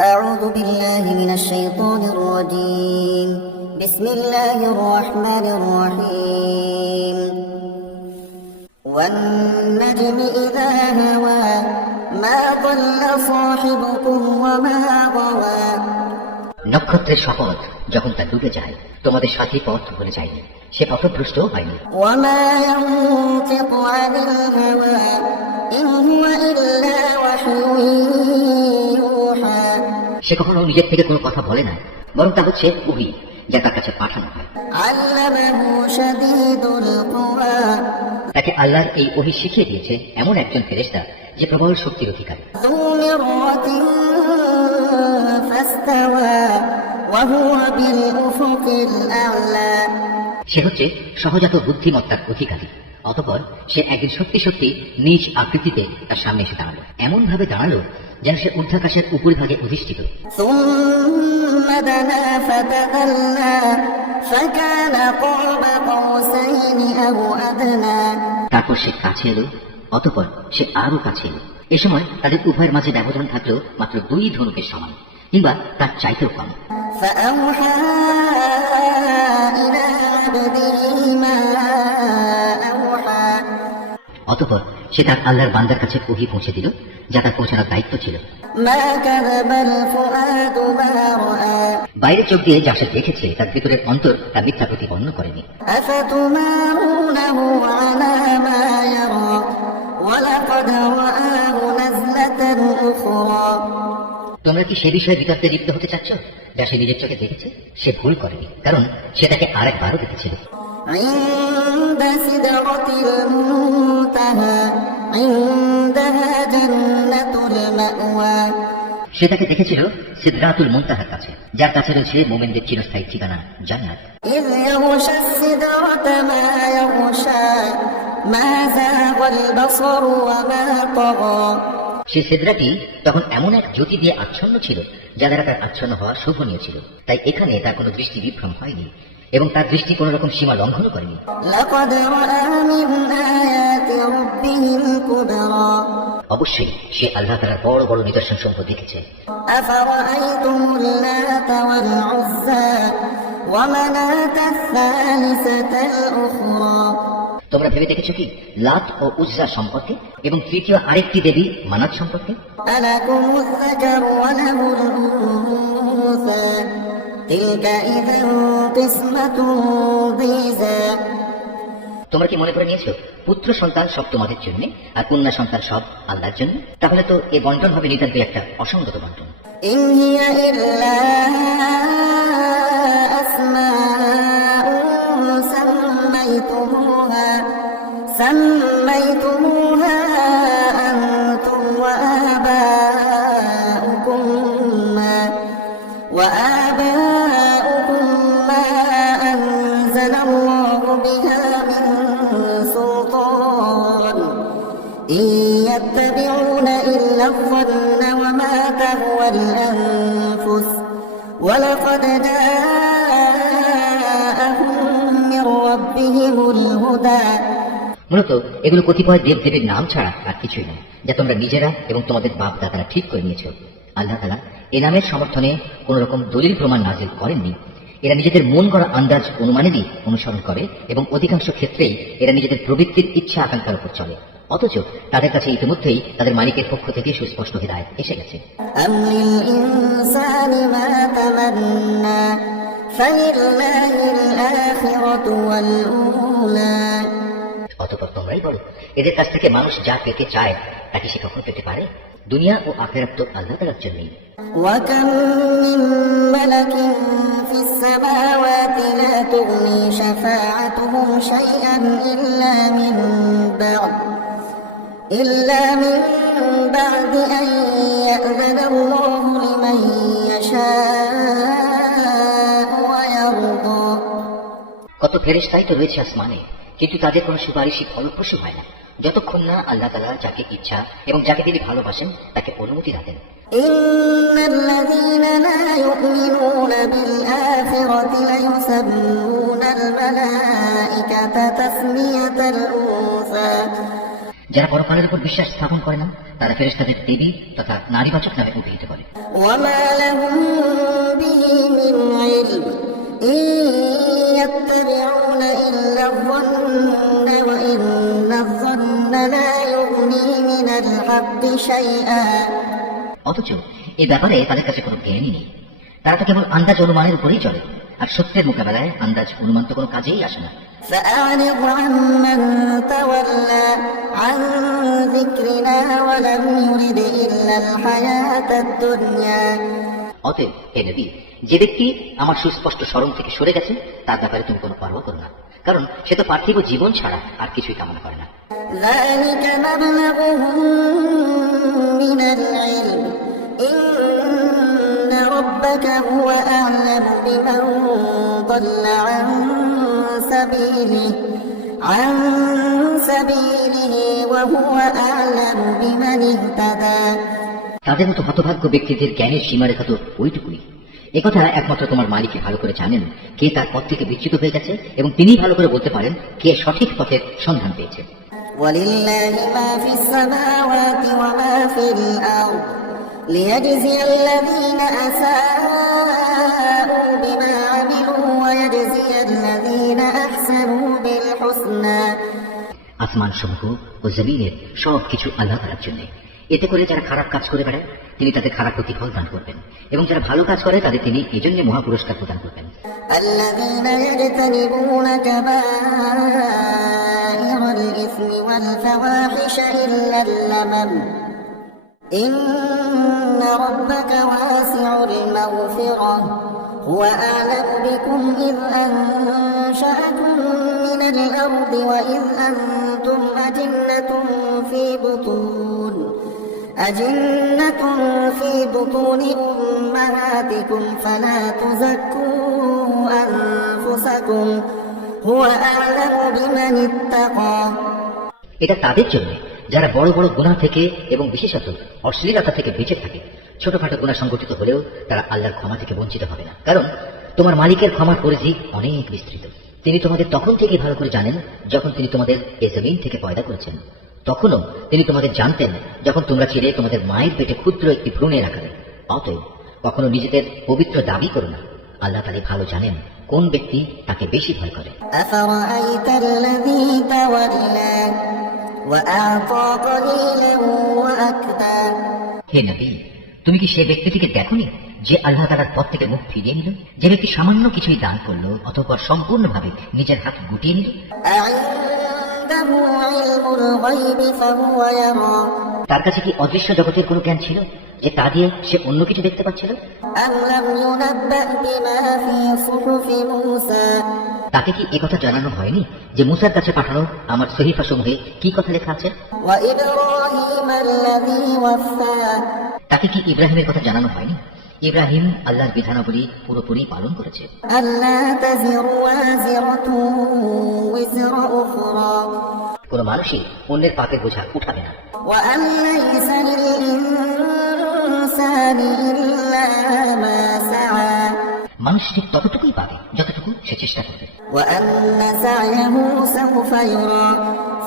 أعوذ بالله من الشيطان الرجيم بسم الله الرحمن الرحيم والنجم إذا هوى ما ضل صاحبكم وما غوى নক্ষত্রের শপথ যখন তা ডুবে যায় তোমাদের সাথী পথ ভুলে যায়নি, সে পথভ্রষ্ট হয়নি। وما ينطق عن الهوى إن هو إلا وحي يوحى সে কখনো নিজের থেকে কোনো কথা বলে না, বরং তা হচ্ছে ওহী যা তার কাছে পাঠানো হয়। علمه شديد القوى তাকে আল্লাহর এই ওহী শিখিয়ে দিয়েছে এমন একজন ফেরেশতা যে প্রবল শক্তির অধিকারী। ذو مرة فاستوى وهو بالأفق الأعلى সে হচ্ছে সহজাত বুদ্ধিমত্তার অধিকারী। অতঃপর সে একদিন সত্যি সত্যি নিজ আকৃতিতে তার সামনে এসে দাঁড়ালো, এমন ভাবে দাঁড়ালো যেন সে ঊর্ধ্বাকাশের উপরিভাগে অধিষ্ঠিত। ثم دنا فتدلى فكان قاب قوسين أو أدنى তারপর সে কাছে এলো, অতঃপর সে আরো কাছে এলো। এ সময় তাদের উভয়ের মাঝে ব্যবধান থাকলো মাত্র 2 ধনুকের সমান, কিংবা তার চাইতেও কম। فأوحى إلى عبده ما أوحى অতঃপর সে তার আল্লাহর বান্দার কাছে ওহী পৌঁছে দিল যা তার পৌঁছানোর দায়িত্ব ছিল। ما كذب الفؤاد ما رأى বাইরের চোখ দিয়ে যা সে দেখেছে তার ভিতরের অন্তর তা মিথ্যা প্রতিপন্ন করেনি। أفتمارونه على ما يرى ولقد رآه نزلة أخرى তোমরা কি সে বিষয়ে বিতর্কে লিপ্ত হতে চাচ্ছ যা সে নিজের চোখে দেখেছে? সে ভুল করেনি, কারণ সে তাকে আরেকবারও দেখেছিল। عند سدرة المنتهى عندها جنة المأوى সে তাকে দেখেছিল সিদরাতুল মুনতাহার কাছে, যার কাছে রয়েছে মুমিনদের চিরস্থায়ী ঠিকানা জান্নাত। إذ يغشى السدرة ما يغشى ما زاغ البصر وما طغى সেই সিদরাটি তখন এমন এক জ্যোতি দিয়ে আচ্ছন্ন ছিল যা দ্বারা তার আচ্ছন্ন হওয়া শোভনীয় ছিল, তাই এখানে তার কোনো দৃষ্টি বিভ্রম হয়নি এবং তার দৃষ্টি কোন রকম সীমা লঙ্ঘনও করেনি। لقد رأى من آيات ربه الكبرى অবশ্যই সে আল্লাহ তাআলার বড় বড় নিদর্শন সমূহ দেখেছে। أفرأيتم اللات والعزى ومناة الثالثة الأخرى তোমরা ভেবে দেখেছো কি লাত ও উজ্জা সম্পর্কে এবং তৃতীয় আরেকটি দেবী মানাত সম্পর্কে? ألكم الذكر وله الأنثى تلك إذا قسمة ضيزى তোমরা কি মনে করে নিয়েছো পুত্র সন্তান সব তোমাদের জন্য আর কন্যা সন্তান সব আল্লাহর জন্য? তাহলে তো এই বন্টন হবে নিতান্ত একটা অসঙ্গত বন্টন। إن هي إلا أسماء سميتموها أنتم وآباؤكم ما أنزل الله بها من سلطان إن يتبعون إلا الظن وما تهوى الأنفس ولقد جاءهم من ربهم الهدى মূলত এগুলো কতিপয় দেব দেবীর নাম ছাড়া আর কিছুই নয় যা তোমরা নিজেরা এবং তোমাদের বাপ দাদারা ঠিক করে নিয়েছ। আল্লাহ তাআলা এ নামের সমর্থনে কোন রকম দলিল প্রমাণ নাজিল করেননি। এরা নিজেদের মন গড়া আন্দাজ অনুমানেরই অনুসরণ করে এবং অধিকাংশ ক্ষেত্রেই এরা নিজেদের প্রবৃত্তির ইচ্ছা আকাঙ্ক্ষার উপর চলে, অথচ তাদের কাছে ইতিমধ্যেই তাদের মালিকের পক্ষ থেকে সুস্পষ্ট হিদায়াত এসে গেছে। أم للإنسان ما تمنى فلله الآخرة والأولى অতঃপর তোমরাই বলো, এদের কাছ থেকে মানুষ যা পেতে চায় তা কি সে কখনো পেতে পারে? দুনিয়া ও আখিরাত তো আল্লাহ তাআলার জন্যই। وكم من ملك في السماوات لا تغني شفاعتهم شيئا إلا من بعد أن يأذن الله لمن يشاء ويرضى কত ফেরেশতাই তো রয়েছে আসমানে, কিন্তু তাদের কোনো সুপারিশই ফলপ্রসূ হয় না যতক্ষণ না আল্লাহ তাআলা যাকে ইচ্ছা এবং যাকে তিনি ভালোবাসেন তাকে অনুমতি না দেন। إن الذين لا يؤمنون بالآخرة ليسمون الملائكة تسمية الأنثى যারা পরকালের উপর বিশ্বাস স্থাপন করে না তারা ফেরেশতাদের দেবী তথা নারীবাচক নামে অভিহিত করে। وما لهم به من علم إن يتبعون إلا الظن وإن الظن لا يغني من الحق شيئا। অথচ এ ব্যাপারে তাদের কাছে কোনো জ্ঞানই নেই। তারা তো কেবল আন্দাজ অনুমানের উপরেই চলে, আর সত্যের মোকাবেলায় আন্দাজ অনুমান তো কোনো কাজেই আসে না। فأعرض عمن تولى عن ذكرنا ولم يرد إلا الحياة الدنيا। অতএব হে নবী, যে ব্যক্তি আমার সুস্পষ্ট স্মরণ থেকে সরে গেছে তার ব্যাপারে তুমি কোনো পরোয়া করো না, কারণ সে তো পার্থিব জীবন ছাড়া আর কিছুই কামনা করে না। ذلك مبلغهم من العلم إن ربك هو أعلم بمن ضل عن سبيله وهو أعلم بمن اهتدى। তাদের মতো হতভাগ্য ব্যক্তিদের জ্ঞানের সীমারেখা তো ওইটুকুই। একথা একমাত্র তোমার মালিক ভালো করে জানেন কে তার পথ থেকে বিচ্যুত হয়ে গেছে, এবং তিনি ভালো করে বলতে পারেন কে সঠিক পথের সন্ধান পেয়েছে। ولله ما في السماوات وما في الأرض ليجزي الذين أساءوا بما عملوا ويجزي الذين أحسنوا بالحسنى। আসমান সমূহ ও জমিনের সব কিছু আল্লাহ তাআলার জন্য। এতে করে যারা খারাপ কাজ করে বেড়ায় তিনি তাদের খারাপ প্রতিফল দান করবেন, এবং যারা ভালো কাজ করে তাদের তিনি এই জন্য মহাপুরস্কার প্রদান করবেন। الذين يجتنبون كبائر الإثم والفواحش إلا اللمم إن ربك واسع المغفرة هو أعلم بكم إذ أنشأكم من الأرض وإذ أنتم أجنة في بطون أمهاتكم فلا تزكوا أنفسكم هو أعلم بمن اتقى। এটা তাদের জন্য যারা বড় বড় গুনাহ থেকে এবং বিশেষত অশ্লীলতা থেকে বেঁচে থাকে। ছোটখাটো গুনাহ সংগঠিত হলেও তারা আল্লাহর ক্ষমা থেকে বঞ্চিত হবে না, কারণ তোমার মালিকের ক্ষমার পরিধি অনেক বিস্তৃত। তিনি তোমাদের তখন থেকে ভালো করে জানেন যখন তিনি তোমাদের এ জমিন থেকে পয়দা করেছেন। তখনও তিনি তোমাদের জানতেন যখন তোমরা ছিলে তোমাদের মায়ের পেটে ক্ষুদ্র একটি ভ্রূণের আকারে। অতএব কখনো নিজেদের পবিত্র দাবি করো না। আল্লাহ তাআলা ভালো জানেন কোন ব্যক্তি তাকে বেশি ভয় করে। أفرأيت الذي تولى وأعطى قليلا وأكدى। হে নবী, তুমি কি সে ব্যক্তিটিকে দেখোনি যে আল্লাহ তাআলার পথ থেকে মুখ ফিরিয়ে নিল, যে ব্যক্তি সামান্য কিছুই দান করলো অথবা সম্পূর্ণভাবে নিজের হাত গুটিয়ে নিল? أعنده علم الغيب فهو يرى তার কাছে কি অদৃশ্য জগতের কোনো জ্ঞান ছিল যে তা দিয়ে সে অন্য কিছু দেখতে পাচ্ছিল? أم لم ينبأ بما في صحف موسى। তাকে কি একথা জানানো হয়নি যে মুসার কাছে পাঠানো আমার সহিফা সমূহে কি কথা লেখা আছে? وإبراهيم الذي وفى। তাকে কি ইব্রাহিমের কথা জানানো হয়নি? ইব্রাহিম আল্লাহর বিধানাবলী পুরোপুরি পালন করেছে। ألا تزر وازرة وزر أخرى কোনো মানুষই অন্যের পাপের বোঝা উঠাবে না। وأن ليس للإنسان إلا ما سعى মানুষ ঠিক ততটুকুই পাবে যতটুকু সে চেষ্টা করবে। وأن سعيه سوف يرى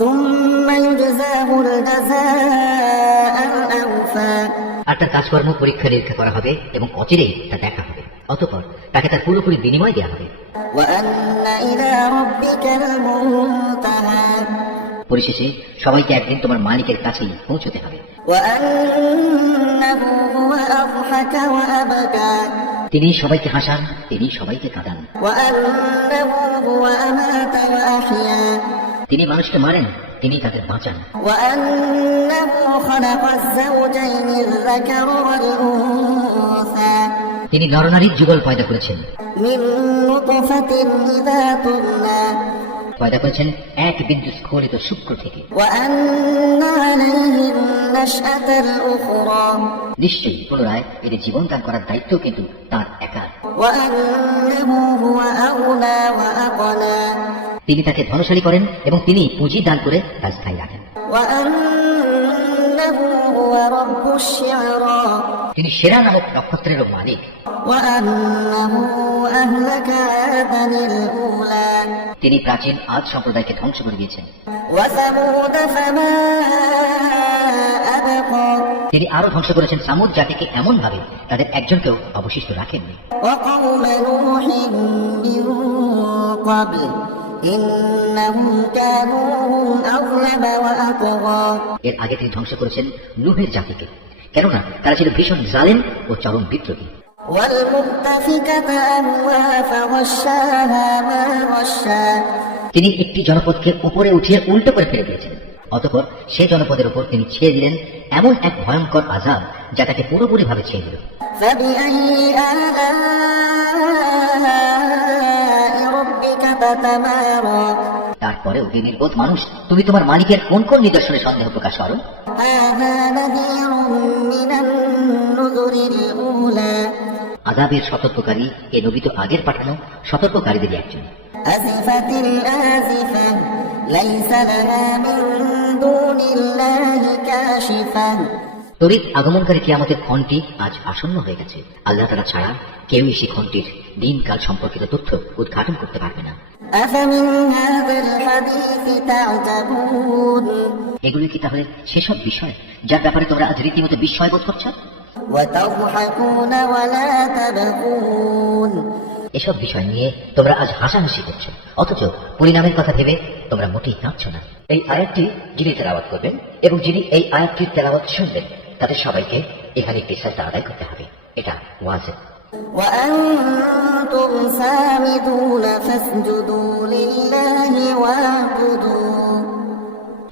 ثم يجزاه الجزاء الأوفى। আর তার কাজকর্ম পরীক্ষা নিরীক্ষা করা হবে এবং অচিরেই তা দেখা হবে, অতঃপর তাকে তার পুরোপুরি বিনিময় দেওয়া হবে। وأن إلى ربك المنتهى। পরিশেষে সবাইকে একদিন তোমার মালিকের কাছেই পৌঁছতে হবে। وأنه هو أضحك وأبكى। তিনি সবাইকে হাসান, তিনি সবাইকে কাঁদান। وأنه هو أمات وأحيا। তিনি মানুষকে মারেন, তিনি তাদের বাঁচান। وأنه خلق الزوجين الذكر والأنثى তিনি নরনারীর যুগল পয়দা করেছেন, من نطفة إذا تمنى পয়দা করেছেন এক বিদ্যুৎ স্খলিত শুক্র থেকে। وأن عليه النشأة الأخرى নিশ্চয়ই পুনরায় এদের জীবন দান করার দায়িত্ব কিন্তু তার একার। وأنه هو أغنى وأقنى তিনি তাকে ধনশালী করেন এবং তিনি পুঁজি দান করে তা স্থায়ী রাখেন। وأنه هو رب الشعرى তিনি সেরা নামক নক্ষত্রেরও মালিক। وأنه أهلك عادا الأولى তিনি প্রাচীন আদ সম্প্রদায়কে ধ্বংস করে দিয়েছেন। وثمود فما أبقى তিনি আরো ধ্বংস করেছেন সামুদ জাতিকে এমন ভাবে তাদের একজনকেও অবশিষ্ট রাখেননি। وقوم نوح من قبل إنهم كانوا هم أظلم وأطغى এর আগে তিনি ধ্বংস করেছেন নূহের জাতিকে, কেননা তারা ছিল ভীষণ জালেম ও চরম বিদ্রোহী। والمؤتفكة أهوى فغشاها ما غشا তিনি একটি জনপদকে উপরে উঠিয়ে উল্টো করে ফেলে দিয়েছেন, অতঃপর সে জনপদের উপর তিনি ছেয়ে দিলেন এমন এক ভয়ঙ্কর আযাব যা তাকে পুরোপুরিভাবে ছেয়ে দিল। فبأي آلاء ربك تتمارى তারপরেও হে নির্বোধ মানুষ, তুমি তোমার মালিকের কোন কোন নিদর্শনে সন্দেহ প্রকাশ করো? هذا نذير من النذر الأولى আযাবের সতর্ককারী এ নবী তো আগের পাঠানো সতর্ককারীদের একজন। أزفت الآزفة ليس لها من دون الله كاشفة তড়িৎ আগমনকারী কিয়ামতের ক্ষণটি আজ আসন্ন হয়ে গেছে। আল্লাহ তাআলা ছাড়া কেউই সেই ক্ষণটির দিনকাল সম্পর্কিত তথ্য উদ্ঘাটন করতে পারবে না। أفمن هذا الحديث تعجبون এগুলি কি তাহলে সেসব বিষয় যার ব্যাপারে তোমরা আজ রীতিমতো বিস্ময় বোধ করছো? وتضحكون ولا تبكون এসব বিষয় নিয়ে তোমরা আজ হাসাহাসি করছো, অথচ পরিণামের কথা ভেবে তোমরা মোটেই কাঁদছো না। এই আয়াতটি যিনি তেলাওয়াত করবেন এবং যিনি এই আয়াতটির তেলাওয়াত শুনবেন তাদের সবাইকে এখানে একটি সাজদা আদায় করতে হবে। এটা ওয়াজিব। وأنتم سامدون فاسجدوا لله واعبدوا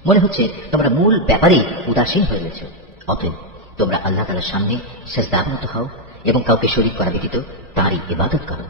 মনে হচ্ছে তোমরা মূল ব্যাপারেই উদাসীন হয়ে গেছো, অতএব তোমরা আল্লাহ তাআলার সামনে সাজদাবনত হও এবং কাউকে শরীক করা ব্যতীত তারই ইবাদত করো।